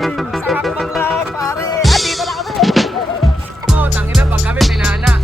Sarap bakla, pare. Dito na kami. Oh, tangina pag kami pinana.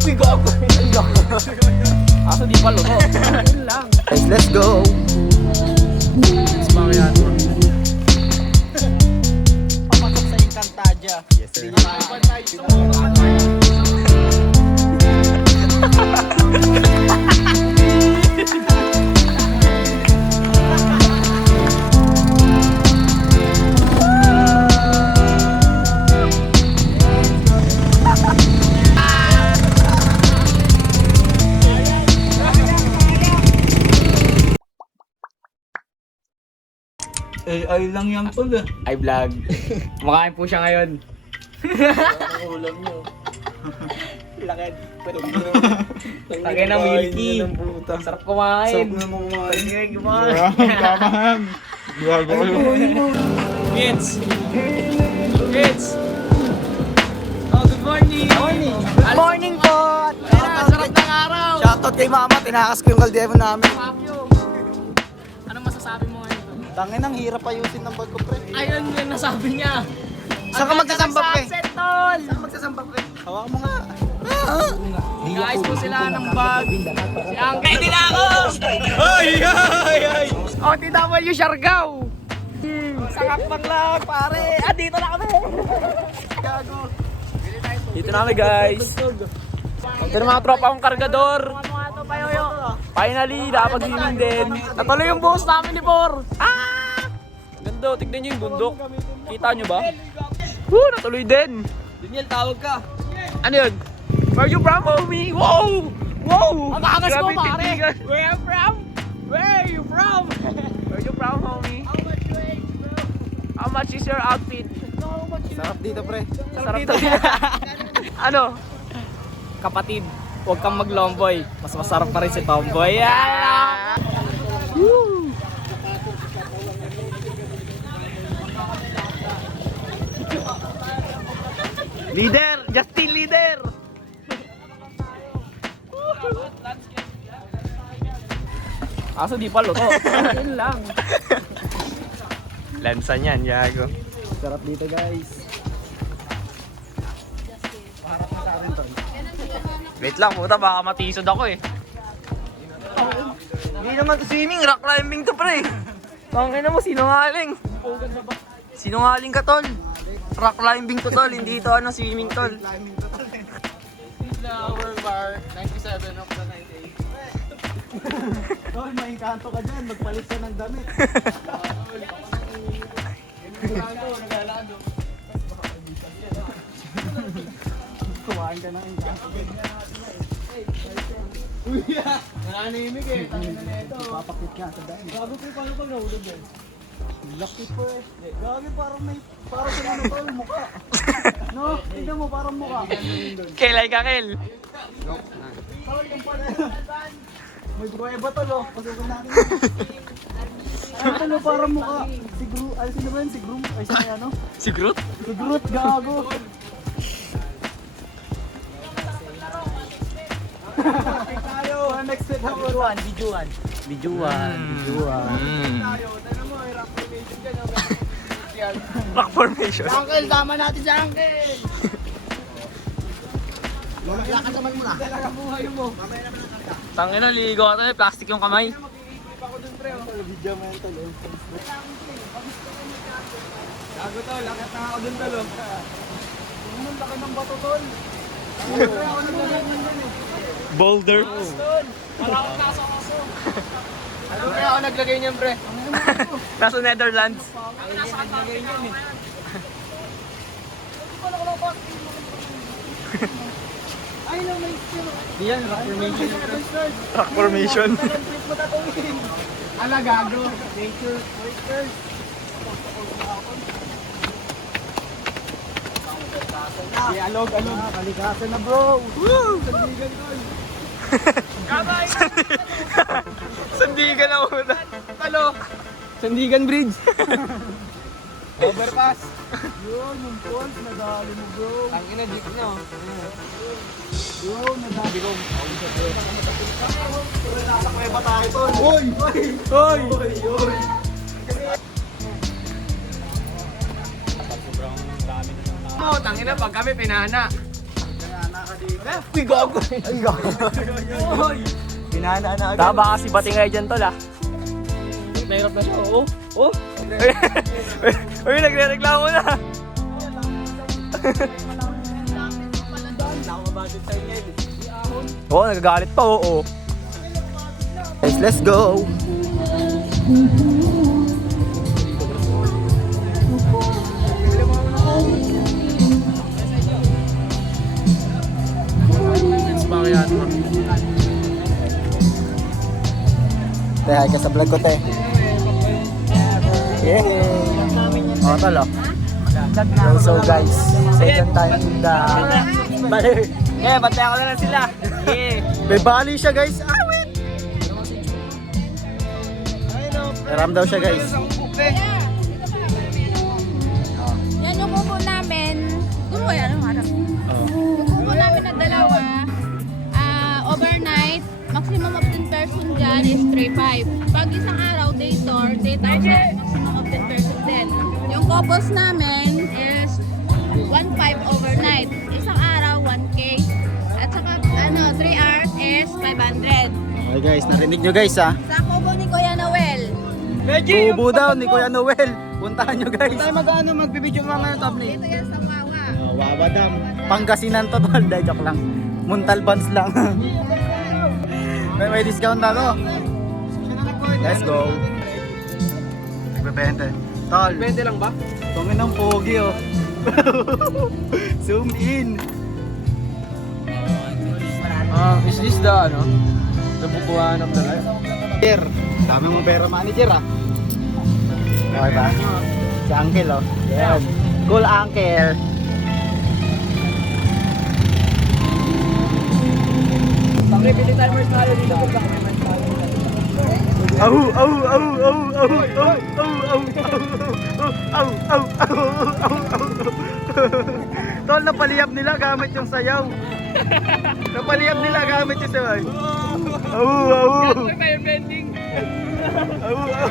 Uy, gago. Aso di pa luto. Yun lang. Guys, let's go. Pamasok sa Encantadia. Yes, sir. AI lang yan tol eh. Ay vlog. Kumakain po siya ngayon. Ulam nyo. Lakad. Lagay ng milky. Sarap kumain. Sarap na mo kumain. Sige, kumain. Tamahan. Gago kayo. Kids. Kids. Oh, good morning. Good morning po. Sarap ng araw. Shoutout kay mama, tinakas ko yung kaldero namin. Fabio. Anong masasabi mo ngayon? Tangin, ang hirap ayusin ng bag ko, pre. Ayun yung nasabi niya. Saan ka magsasamba, pre? Sunset, tol. Saan magsasamba, pre? Hawak mo nga. Guys po sila ng bag. Si Angke. Ready na ako! Ay! OTW Siargao. Sarap bakla, pare. Dito na kami. Gago. Dito na kami guys. Ito na mga tropa kong kargador. Finally, nakapag-swimming din. Natuloy yung buhos namin ni Por. Ganda, tignan nyo yung bundok. Kita nyo ba? Natuloy din. Daniel, tawag ka. Ano yun? Where you from, homie? Wow! Wow! Ang angas mo, Grabe yung pare. titigan. Where you from? Where you from? Where you from, homie? How much is your outfit? Sarap dito, pre. Sarap to. Ano? Kapatid, huwag kang maglomboy. Mas masarap pa rin si Tomboy. Yeah! Woo! Leader! Justin leader! Aso di pa luto. Yun lang. Lansa niyan, yago. Sarap dito, guys. Wait lang, puta, baka matisod ako eh. Hindi naman to swimming, rock climbing to, pre. Tangina mo, sinungaling. Sinungaling ka, tol. Rock climbing to, tol. Hindi ito swimming, tol. Flower bar, 97 of the 98. Tol, may kanto ka dyan. Magpalit ka ng damit. Kuhaan ka ng kanto. Nananimig eh, tangina na ito. Papakit ka sa dami. Gago ko paano pag nahulog yan? Laki po eh. Gago parang sa ano tol, mukha. No? Tignan mo, parang mukha. Kelay ka, Kel. May prueba tol oh. Pasukan natin. Ano parang mukha? Si Gru, ay sino ba yun? Si Gru? Ay si ano? Si Groot? Si Groot, gago. Tayo, next set up. Bijuan. Rock formation. Uncle, tama natin si Uncle. Lakad naman muna. Talaga buhay mo. Tangina, ligo ka tayo, plastic yung kamay. Video mo yan tol. Gago to, lakit na ako dun talo. Ang laki ng bato tol. Boulder. Wala akong kaso-kaso. Ano kaya ako naglagay niyan, pre? Nasa Netherlands. Ay no, may Diyan, rock formation. Rock formation. Ala gago. Nature. Alog. Kalikasan na bro. Woo! Sandigan tol. Kamay! Sandigan na una. Talo. Sandigan Bridge. Overpass. Yun, yung falls, nadali mo bro. Tangina, deep na. Yun, nadali ko. Nasa kuweba tayo tol. Hoy! mo, tangina pag kami pinana. Pinana ka dito. Uy, gago. Ay, gago. Pinana na agad. Taba kasi bating kayo dyan, tol, ah. Mahirap na siya, oh. Oh. Uy, nagre-reklamo na. Oo, nagagalit pa, oo. Guys, let's go. Te, hi ka sa vlog ko, te. Yeah. Oh, talo. So guys, second time in the Bali. Yeah, bantay ako na lang sila. Yeah. May bali siya, guys. Ah, wait. Naram daw siya, guys. Yan yung kuko namin. Kuko yan, ano harap? Yung kuko namin na dalawa, overnight, maximum of 10 person dyan is 3,500. Pag isang araw, day tour, 3,000, maximum of 10 person din. Yung couples namin is 1,500 overnight. Isang araw, 1K. At saka, 3 hours is 500. Okay, guys. Narinig nyo, guys, ha? Sa kubo ni Kuya Noel. Kubo daw ni Kuya Noel. Puntahan nyo, guys. Tayo mag-ano, magbibideo mga thumbnail. Dito yan sa Wawa. Wawa Dam. Pangasinan to, tol. Dahil joke lang. Muntal Buns lang. may discount na to. Let's go. Nagbebente. Tol. 20 lang ba? Tungin ng pogi, oh. Zoom in. Is this the, the bukuhan of the life? Sir, dami mong pera manager, ah. Okay ba? Si Uncle, oh. Yan. Cool Uncle. Pag-repeat timers na dito po ba? Au, au, au, au, au, au, au, au, au, au, au, au. Tol, napaliyap nila gamit yung sayaw. Napaliyap nila gamit yung sayaw. Au, au. Uy, may bending. Au, au.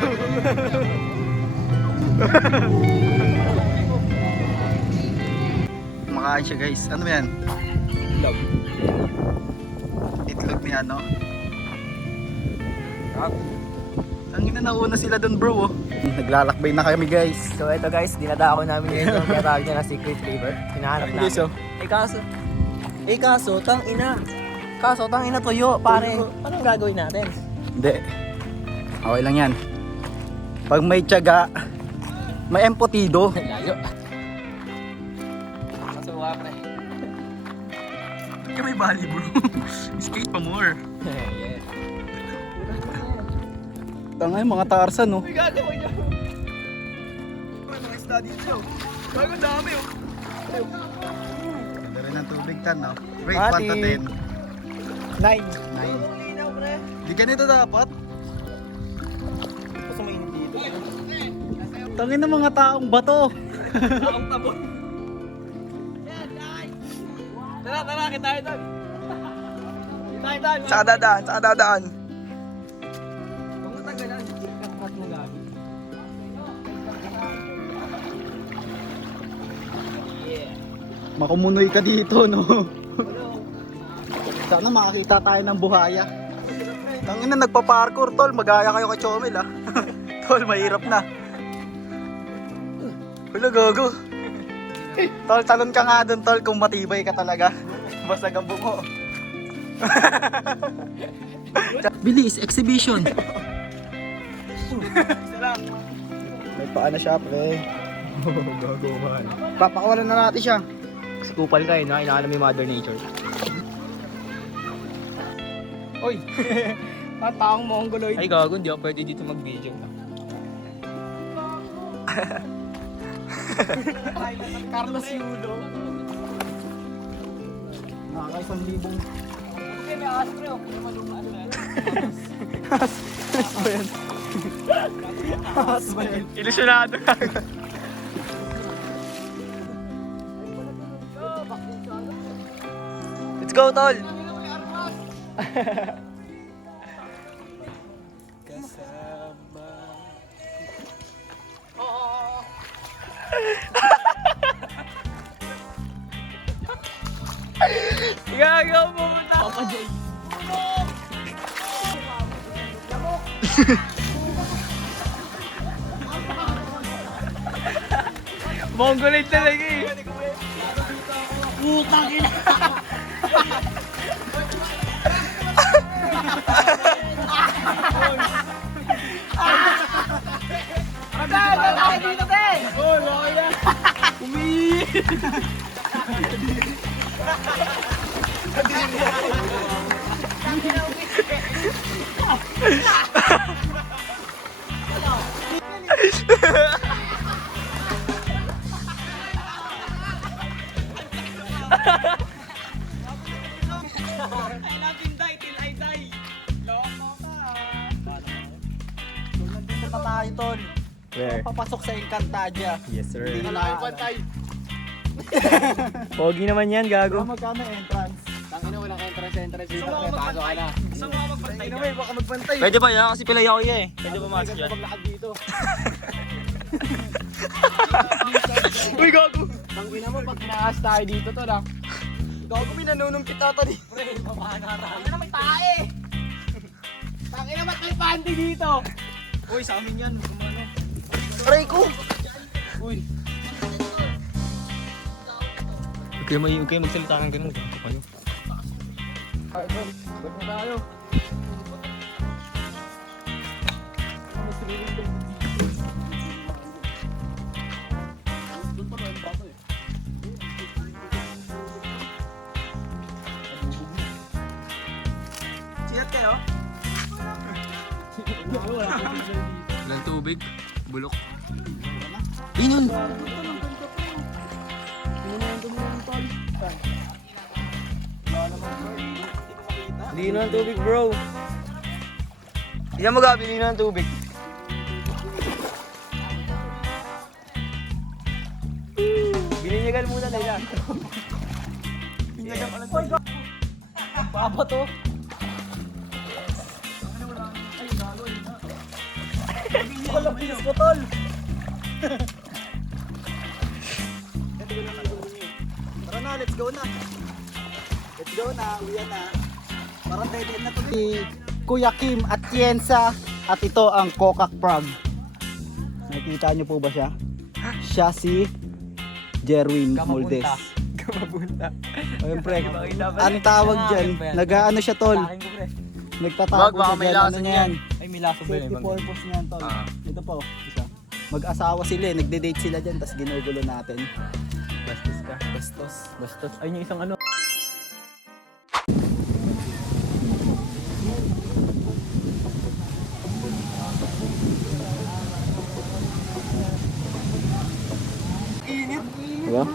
Kumakain siya, guys. Ano yan? Itlog. Itlog ni ano? Ang ina, nauna sila dun, bro, oh. Naglalakbay na kami, guys. So ito guys, dinadako namin ngayon yung tinatawag niya na secret flavor. Hinahanap namin. Guys, oh. Kaso, tang ina tuyo, pare. Anong gagawin natin? Hindi. Okay lang yan. Pag may tiyaga, may empotido. Layo. Kasuwa, pre. Ba't ka may bali, bro? Skate pa more. Yeah. Tangay, mga Tarzan, no? Uy, gagawin niyo. Uy, mga study dito. Bago dami, oh. Ganda rin ang tubig tan, no? Rate Mati. 1 to 10. 9. 9. Di ganito dapat? Gusto mainit dito. Tangin ng mga taong bato. Taong tabon. Tara, kita tayo. Kita tayo. Saka dadaan. Mga tagalan, kat-kat mo gabi. Yeah. Makumunoy ka dito, no? Sana makakita tayo ng buhaya. Tangin na, nagpa-parkour, tol. Magaya kayo kay Chomel, ah. Tol, mahirap na. Wala, gago. Tol, talon ka nga dun, tol, kung matibay ka talaga. Basag ang bungo. Bilis, exhibition. May paa na siya, pre. Gago man. Papakawalan na natin siya. Kupal kayo, no? Kailangan namin Mother Nature. Oy! Ang taong mongoloid. Ay, gago, hindi ako pwede dito mag-video. Carlos Yulo. Nakaka 1,000. Okay, may aso pre, okay. Malumaan na. Ilusyonado ka. Let's go, tol! Mongolid talaga eh. Nandito pa tayo, tol. Where? Papasok sa Encantadia. Yes sir. Hindi na nakakantay. Pogi naman yan, gago. Magkano entrance? Tangina, walang entrance dito. Pasok ka na. Baka magbantay. Pwede ba yan? Kasi pilay ako eh. Pwede ba masok dyan? Paglakad dito. Uy, gago! Tangina mo, pag kinakas tayo dito to lang. Gago, may nanunumpit ata di. Pre, mamana tayo. Tangina, may tae! Tangina, ba't may pandi dito? Uy, sa amin yan. Kumano. Aray ko! Uy, Huwag kayo magsalita ng ganun. Kayo. ba't na tayo? Sigat kayo? Walang tubig. Bulok. Inon! Lino ng tubig, bro. Tignan mo, Gabi, lino ng tubig. Bininyagal muna, Layla. Pinyagan pala tayo. Baba to. Wala pinis ko, tol. Tara na, let's go na. Let's go na, uwian na. Parang ready na to. Si Kuya Kim at Tiensa at ito ang Kokak Prague. Nakikita niyo po ba siya? Siya si Jerwin Moldes. Kamabunta. Ayun pre, ang tawag dyan, nag-ano siya tol, Akin ko, pre. nagtatago Baka siya may dyan, ano lason niyan, Ay, may laso ba safety purpose niyan tol. Ah. Ito po, isa. Mag-asawa sila eh, nagde-date sila dyan, tapos ginugulo natin. Bastos ka. Bastos. Bastos. Ayun yung isang ano. Diba?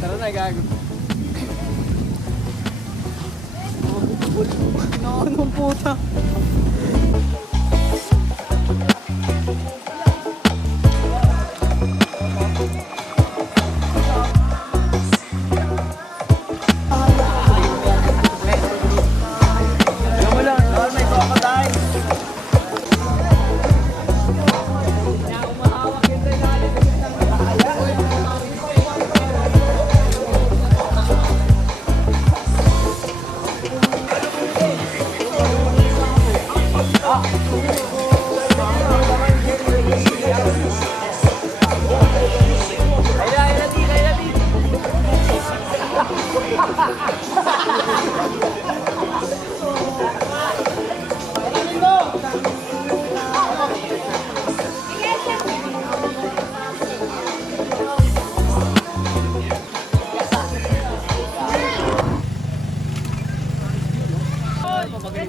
Tara na, gago. Anong puta?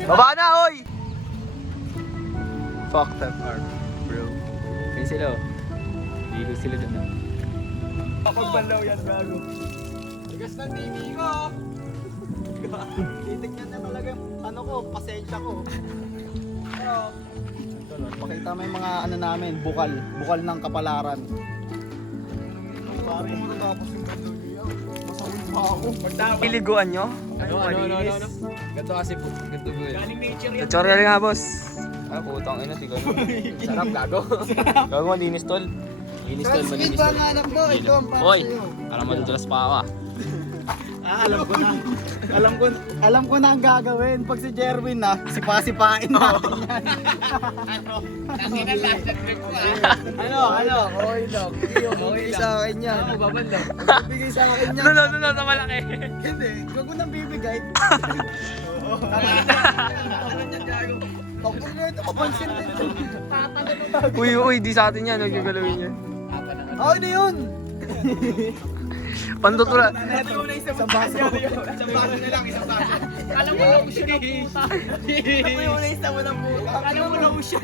Baba na, hoy! Fuck that arm, bro. Ayun sila oh. Ligo sila dun ah. Kapag balaw yan, gago. Tigas ng TV ko. Titignan na talaga yung ano ko, pasensya ko. Pakita mo yung mga ano namin, bukal ng kapalaran. Pare mo natapos yung ganda niya. Masawin pa ako. Iliguan nyo? Ano? Ganto kasi po. Ganto po yun. Tutorial nga, boss. Ah, putang ina, tiga. Sarap, gago. Gago, malinis tol. Linis tol, malinis ba tol. ang anak mo? Ito ang para Hoy, sa'yo. alam mo, dulas pa ako ah. Alam ko na. Alam ko na ang gagawin. Pag si Jerwin na, sipa-sipain natin yan. Ano? Okay lang. Bigay sa akin yan. Ano, babanda? Bigay sa akin yan. Doon sa malaki. Hindi, wag mo nang bibigay. Tokol na ito, kapansin din. Uy, di sa atin yan. Huwag yung galawin yan. Ano yun? Pandutula. Sa baso. Alam mo lotion ng puta. Ako yung naista mo ng puta. Alam mo lotion.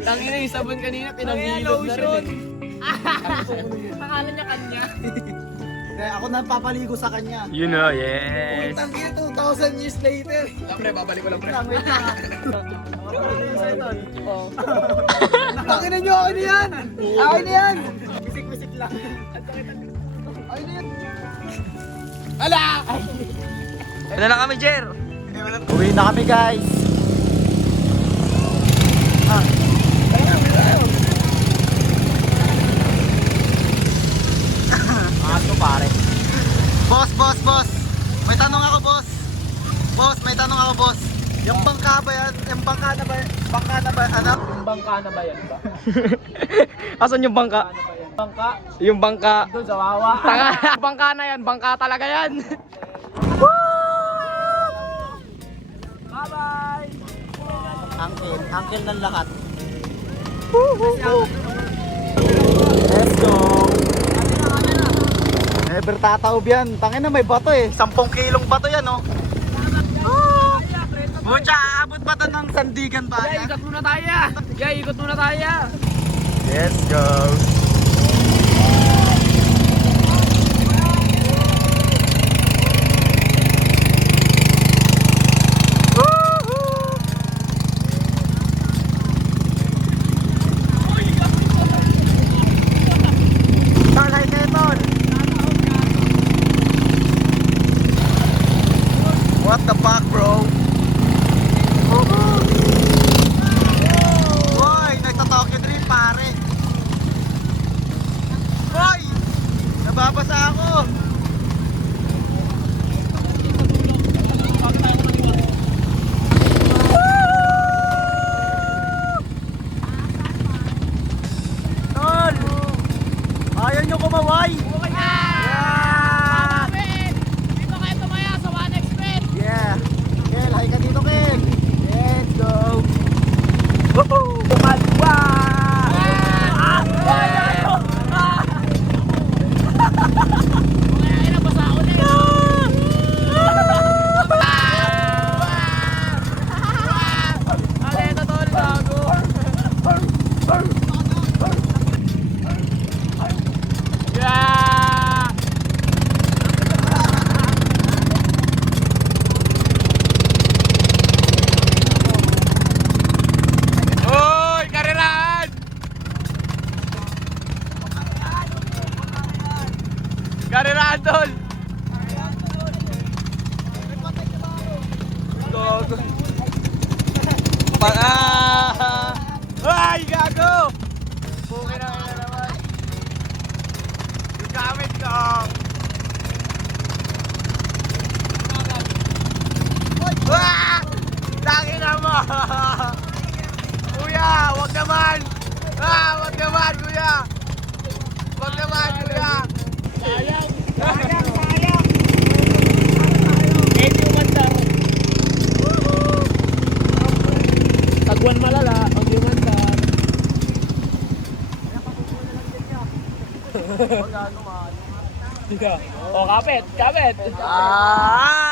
Tangina yung sabon kanina pinagilod na rin eh. Akala niya kanya. Kaya ako na papaligo sa kanya. You know, yes. Tangina 2,000 years later. Pre, babalik ko lang pre. Wait lang. Tangina nyo, akin na yan! Akin na yan! Bisik-bisik lang. Akin na yan! Ala! Ano na kami, Jer? Uwi na kami guys! Aso pare. Boss. May tanong ako, boss. May tanong ako, boss. Yung bangka ba yan? Yung bangka na ba? Ano? Yung bangka na ba yan ba? Asan yung bangka? Bangka? Yung bangka. Doon sa wawa. Tanga, bangka na yan. Bangka talaga yan. Bye-bye! Uncle ng lahat. Let's go! Never tataob yan. Tangin na may bato eh. 10 kilong bato yan oh. Mucha, aabot ba ito ng sandigan ba? Ikot muna tayo! Let's go! Talay kayo tol! What the fuck bro? Boy, nagta-Tokyo Drift pare. Boy! Nababasa ako. Tol! Ayaw nyo kumaway. Yeah! Dito kayo tumaya sa One Express. Yeah! Kel, hi ka dito Kel. Let's go! Woohoo! Tumalwa! Kaya nabasa ako na Ito tol, bago! Yeah! Hoy! Karerahan! Karerahan tol! Gago! Ay! Gago! Buki na naman! Yung gamit ko! Ah! Laki na mo! Kuya, wag naman! Wag naman, kuya! Wag naman, kuya! Sayang! Tagwan malala, ang yumantan. O, kapit! Ah!